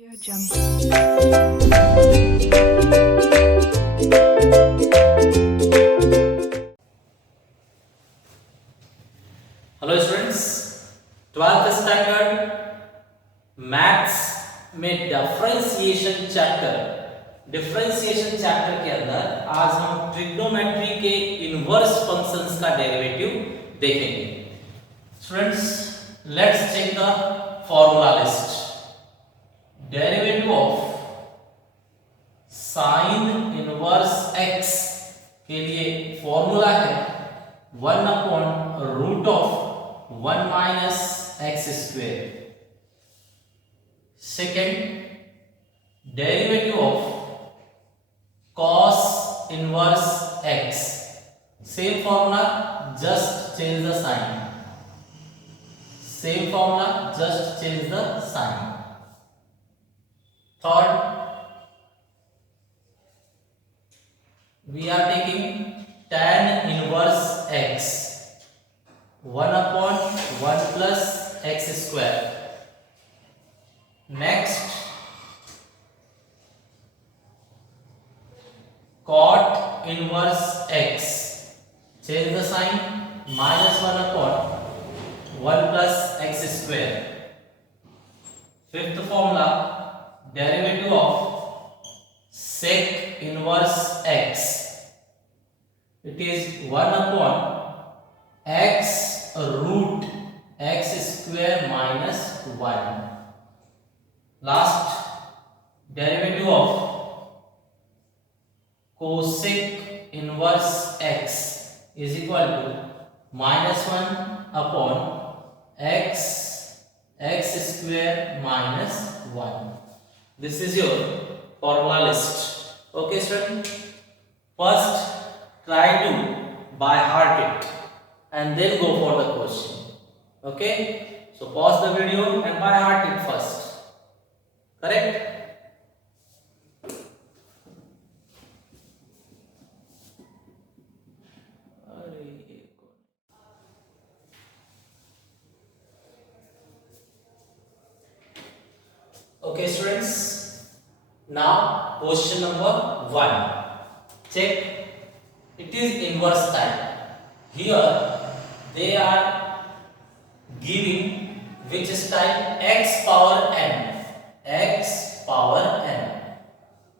Audio Jungle. Hello students, 12th standard maths में differentiation chapter के अंदर आज हम ट्रिग्नोमेट्री के इनवर्स फंक्शंस का डेरिवेटिव देखेंगे। Students, let's check the formula list. Derivative of sine inverse x के लिए फॉर्मूला है 1/√1 minus x square. Second, derivative of cos inverse x. Same formula, just change the sign. Same formula, just change the sign. Third, we are taking tan inverse x. 1/1 plus x square. Next, cot inverse x. Change the sign, -1/1 plus x square. Fifth formula, derivative of sec inverse x. It is 1/x root x square minus 1. Last, derivative of cosec inverse x is equal to -1/x square minus 1. This is your formula list. Okay, student. First, try to by heart it and then go for the question. Okay, so pause the video and by heart it first. Correct? Okay, students, now question number 1. Check. It is inverse type. Here they are giving which is type x power n. X power n.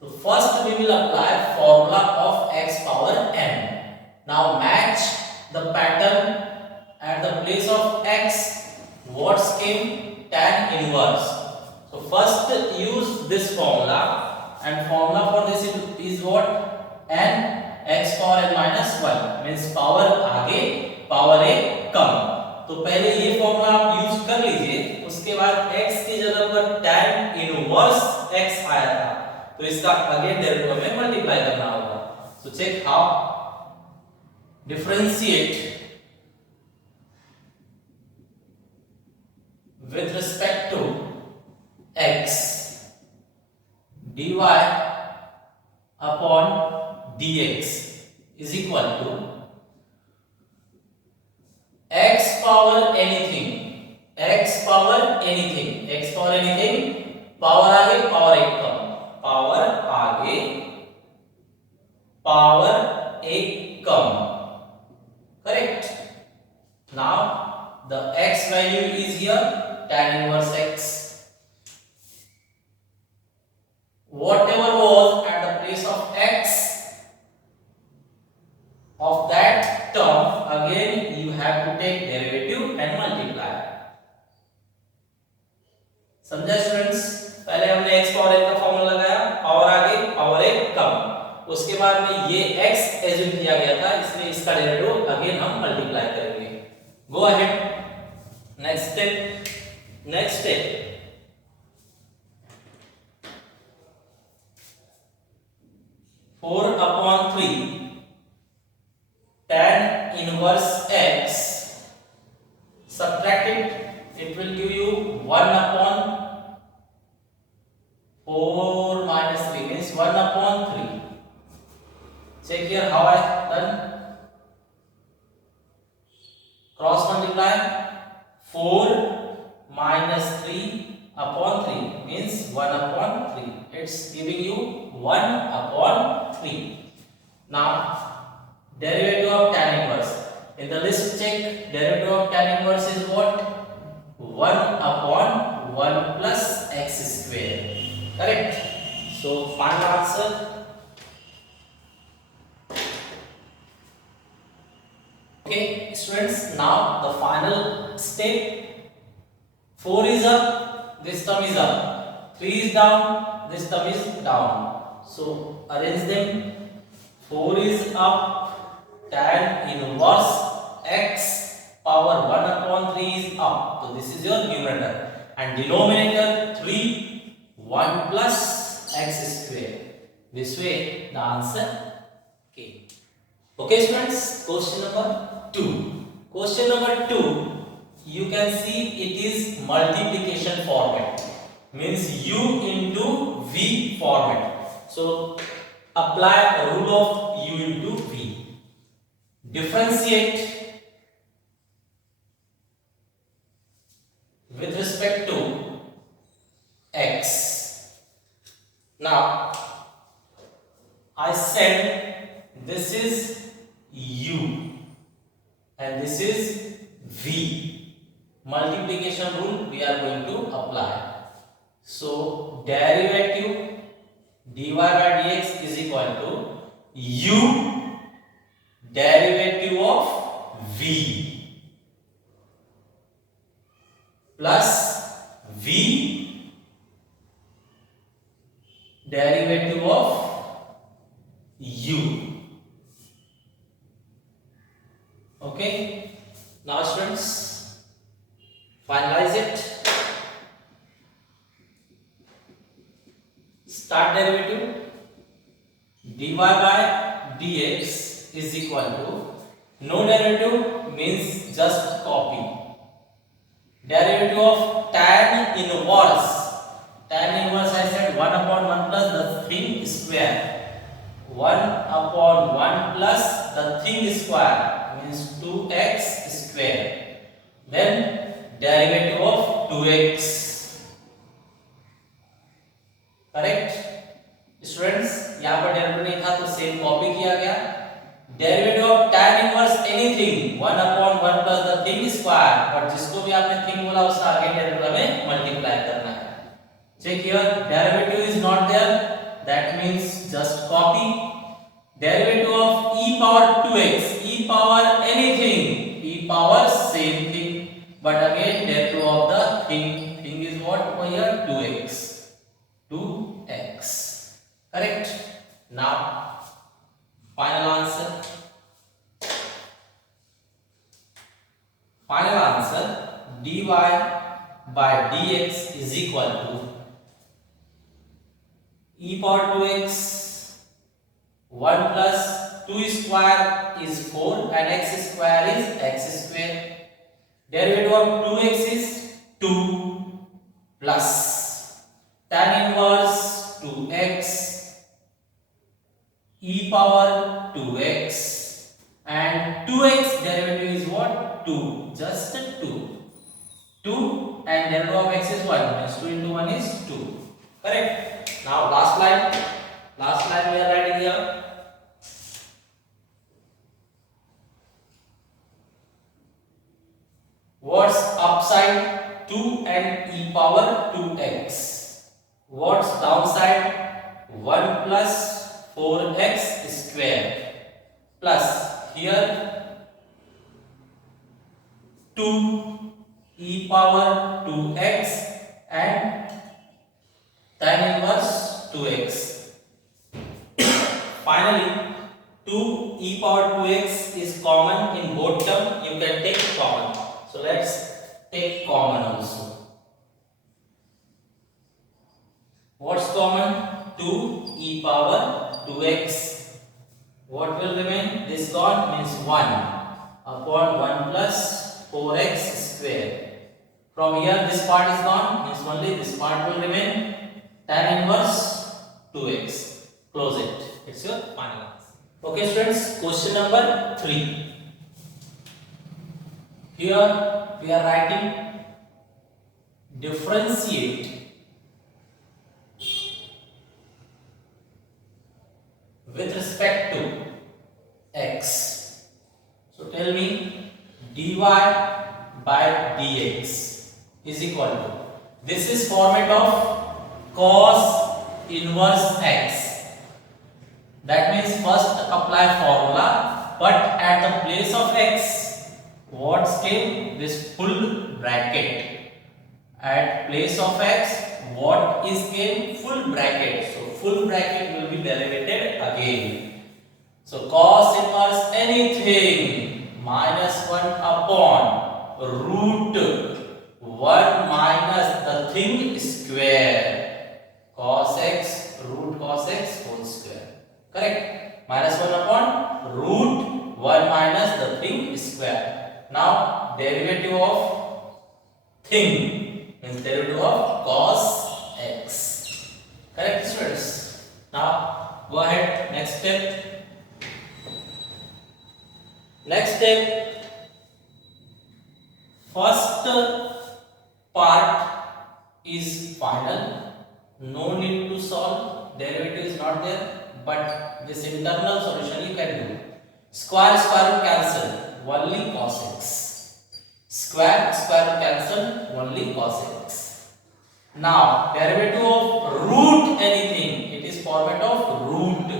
So first we will apply formula of x power n. Now match the pattern at the place of x. What came? Tan inverse. So first use this formula, and formula for this is what? N x power n minus 1 means power आगे power ए कम। तो पहले ये formula आप use कर लीजिए, उसके बाद x की जगह पर tan इनवर्स x आया था, तो इसका अगेन डेरिवेटिव में मल्टीप्लाई करना होगा। So check how differentiate with respect to x dy upon dx is equal to x power anything power anything power आगे पावर एक कम, पावर आगे पावर एक कम। Correct? Now the x value is here tan inverse x. Whatever was at the place of x of that term, again you have to take derivative and multiply. समझा students? पहले हमने x power n का formula लगाया, power आगे power एक कम, उसके बाद में ये x एज्यूम किया गया था, इसलिए इसका डेरिवेटिव अगेन हम मल्टीप्लाई करेंगे। Go ahead. Next step 4/3 tan inverse x, subtract it, it will give you 1/4 minus 3 means 1/3. Check here how I done. Cross multiply 4 minus 3 upon 3 means 1 upon 3. It's giving you 1 upon 3. Now derivative of tan inverse. In the list check, derivative of tan inverse is what? 1 upon 1 plus x square. Correct? So final answer. Okay, students, now the final step. 4 is up, this term is up. 3 is down, this term is down. So arrange them. 4 is up, tan inverse x power 1 upon 3 is up. So this is your numerator. And denominator 3, 1 plus x square. This way the answer came. Okay students, question number 2. Question number 2, you can see it is multiplication format, means u into v format. So apply a rule of u into v. Differentiate with respect to x. Now I said this is u and this is v. Multiplication rule we are going to apply. So derivative dy by dx is equal to u derivative of v plus v derivative of u. Okay, now students, finalize it. Start derivative dy by dx is equal to, no derivative means just copy. Derivative of tan inverse. Tan inverse I said 1 upon 1 plus the thing square. 1 upon 1 plus the thing square means 2x square. Then derivative of 2x. Correct students, यहाँ पर derivative नहीं था तो same copy किया गया. Derivative of tan inverse anything 1 upon 1 plus the thing square, but जिसको भी आपने थिंग बोला उसका आगे डेरिवेटिव में मल्टीप्लाई करना है. Check here, derivative is not there, that means just copy. Derivative of e power 2x, e power anything, e power same thing, but again derivative of the thing is what over here 2x. 2x. Correct? Now final answer. Final answer, dy by dx is equal to e power 2x, 1 plus 2 square is 4 and x square is x square. Derivative of 2x is 2 plus tan inverse 2x e power 2x, and 2x derivative is what? 2, just 2 and derivative of x is 1, means 2 into 1 is 2. Correct? Now last line we are writing here. What's upside 2 and e power 2x? What's downside? 1 plus 4x square plus here 2 e power 2x and tan inverse 2x. Finally 2 e power 2x is common in both term, you can take common. So let's take common also. What's common? 2 e power 2x. What will remain? This gone, means 1 upon 1 plus 4x square. From here this part is gone, means only this part will remain. Tan inverse 2x. Close it. It's your final answer. Okay students, question number 3. Here we are writing differentiate dx is equal to, this is format of cos inverse x. That means first apply formula, but at the place of x, what came? This full bracket. At place of x, what is came? Full bracket. So full bracket will be derivated again. So cos inverse anything minus 1 upon root 1 minus the thing square. Cos x root cos x whole square. Correct? Minus 1 upon root 1 minus the thing square. Now derivative of thing means derivative of cos x. Correct, students? Now go ahead, next step. Next step, first part is final, no need to solve, derivative is not there, but this internal solution you can do. Square root cancel, only cos x. Square root cancel, only cos x. Now derivative of root anything, it is format of root.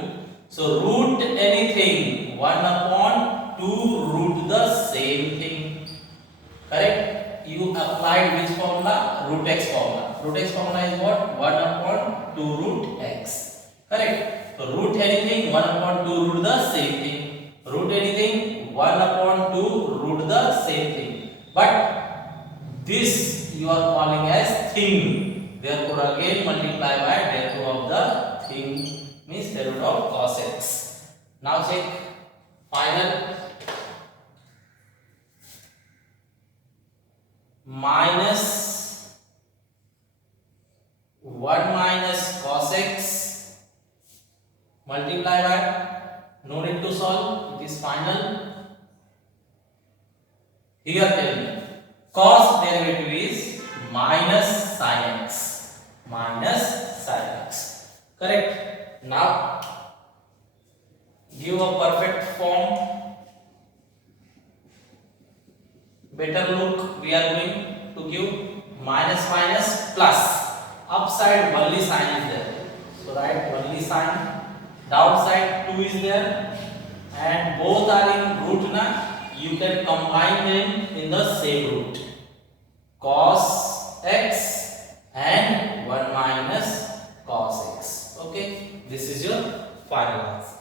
So root anything 1 upon 2 root the same thing. Correct? You applied which formula? Root x formula. Root x formula is what? 1 upon 2 root x. Correct? So root anything 1 upon 2 root the same thing. Root anything 1 upon 2 root the same thing. But this you are calling as thing. Therefore again multiply by derivative of the thing means derivative of cos x. Now check final. Minus 1 minus cos x multiply by, no need to solve, it is final. Here tell me, cos derivative is minus sin x. Minus sin x. Correct? Now give a perfect form. Better look, we are going to give minus minus plus. Upside only sign is there. So write only sign. Downside 2 is there. And both are in root na. You can combine them in the same root. Cos x and 1 minus cos x. Okay. This is your final answer.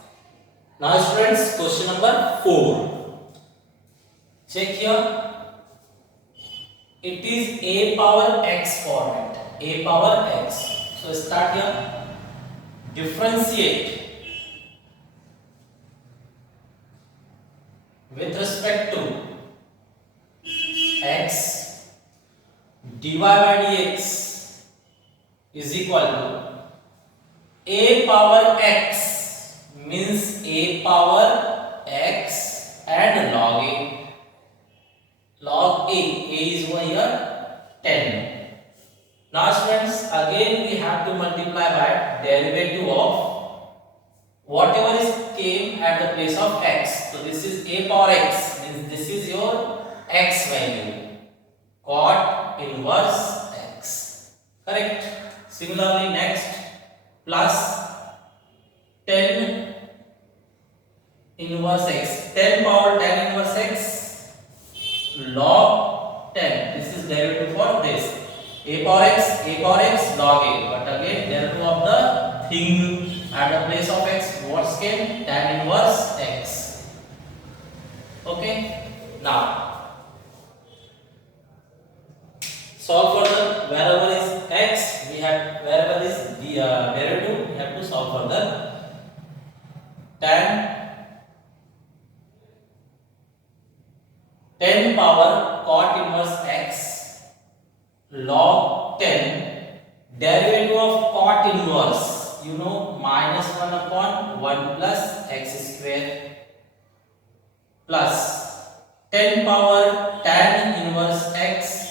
Now students, question number 4. Check here. It is a power x format. A power x. So start here. Differentiate with respect to x. dy by dx is equal to a power x means a power x and log a. Log a is over here 10. Now students, again we have to multiply by derivative of whatever is came at the place of x. So this is a power x means this is your x value. Cot inverse x. Correct? Similarly next, plus 10 inverse x. 10 power 10 inverse x log 10. This is derivative for this. A power x log a. But again derivative of the thing at the place of x, what's came? Tan inverse x. Okay. Now solve further. Wherever is x, we have, wherever is the derivative, we have to solve further. Tan 10 power cot inverse x log 10 derivative of cot inverse, you know, minus 1 upon 1 plus x square plus 10 power tan inverse x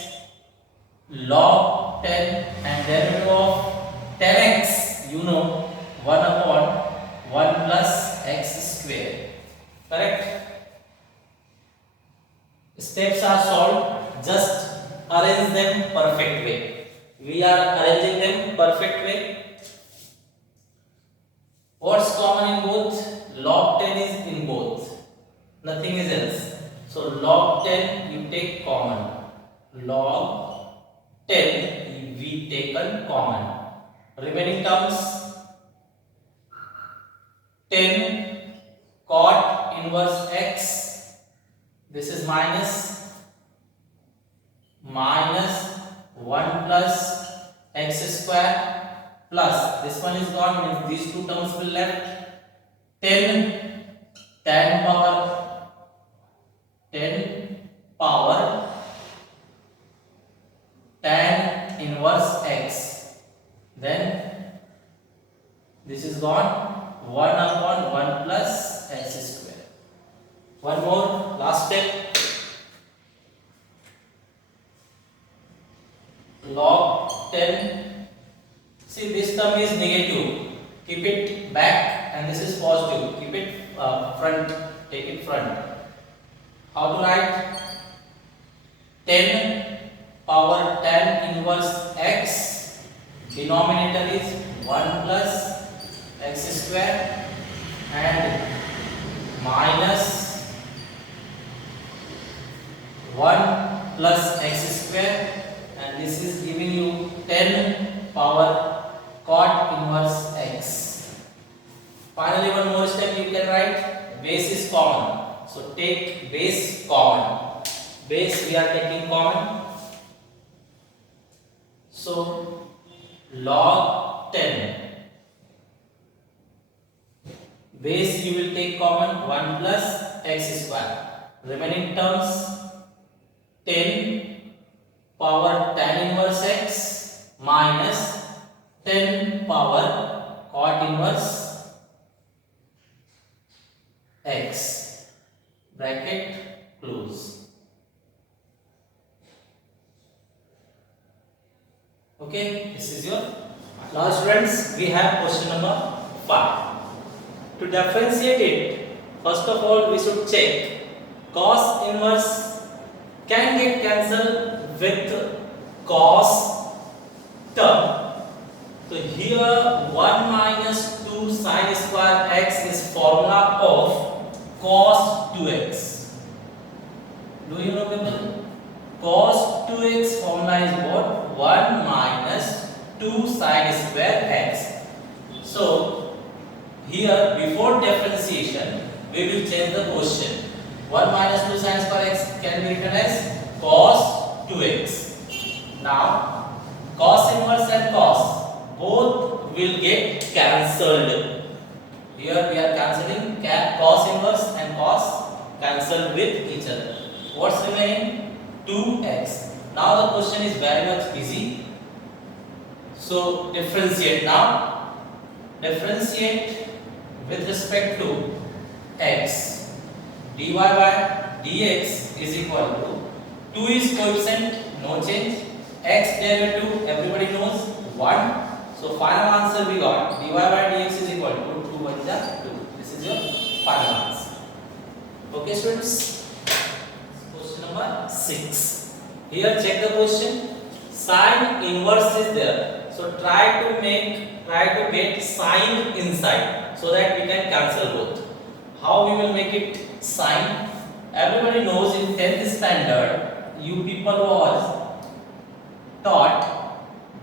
log 10 and derivative of 10x, you know, 1 upon 1 plus x square. Correct? Steps are solved. Just arrange them perfect way. We are arranging them perfect way. What's common in both? Log 10 is in both. Nothing is else. So log 10 you take common. Log 10 we taken common. Remaining terms 10 cot inverse x. This is minus 1 plus x square plus this one is gone, means these two terms will left. 10 power tan inverse x, then this is gone, 1 upon 1 plus x square. One more, last step, log 10. See, this term is negative, keep it back, and this is positive, keep it front, take it front. How to write? 10 power tan inverse x, denominator is 1 plus x square, and minus 1 plus x square, and this is giving you 10 power cot inverse x. Finally, one more step you can write, base is common. So take base common. Base we are taking common. So log 10. Base you will take common, 1 plus x square. Remaining terms 10 power tan inverse x minus 10 power cot inverse x. Bracket close. Okay, this is your. Now students, we have question number 5. To differentiate it, first of all we should check cos inverse can get cancelled with cos term. So here 1 minus 2 sin square x is formula of cos 2x. Do you know people? Cos 2x formula is what? 1 minus 2 sin square x. So here before differentiation we will change the question. 1 minus 2 sin square x can be written as cos 2x. Now cos inverse and cos both will get cancelled. Here we are cancelling cos inverse and cos cancelled with each other. What's remaining? 2x. Now the question is very much easy. So differentiate now. Differentiate with respect to x. dy by dx is equal to 2 is coefficient, no change. X derivative everybody knows 1. So final answer we got dy by dx is equal to 2 1 2. This is your final answer. Okay students. Question number 6. Here check the question. Sine inverse is there. So try to get sine inside so that we can cancel both. How we will make it sine? Everybody knows in 10th standard you people was taught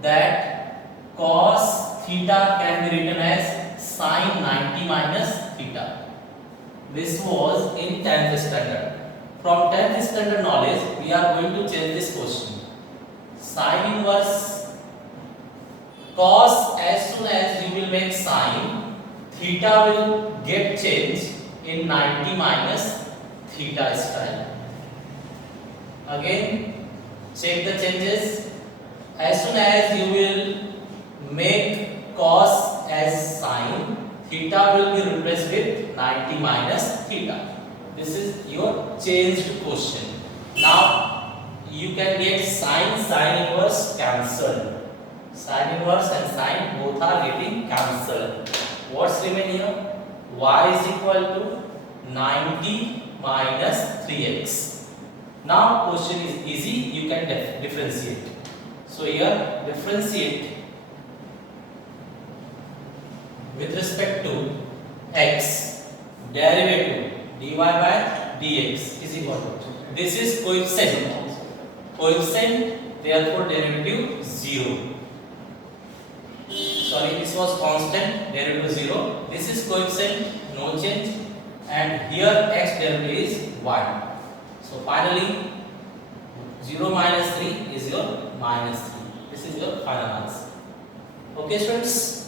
that cos theta can be written as sine 90 minus theta. This was in 10th standard. From 10th standard knowledge, we are going to change this question. Sine inverse cos, as soon as you will make sine, theta will get changed in 90 minus theta style. Again, check the changes. As soon as you will make cos as sine, theta will be replaced with 90 minus theta. This is your changed question. Now you can get sine inverse cancelled. Sine inverse and sine both are getting cancelled. What's remaining here? Y is equal to 90 minus 3x. Now question is easy, you can differentiate. So here differentiate with respect to x, derivative dy by dx is equal to, this is coefficient, therefore derivative 0. Sorry, this was constant, derivative 0. This is coefficient, no change, and here x derivative is 1. So finally 0 minus 3 is your minus 3. This is your final answer. Okay students.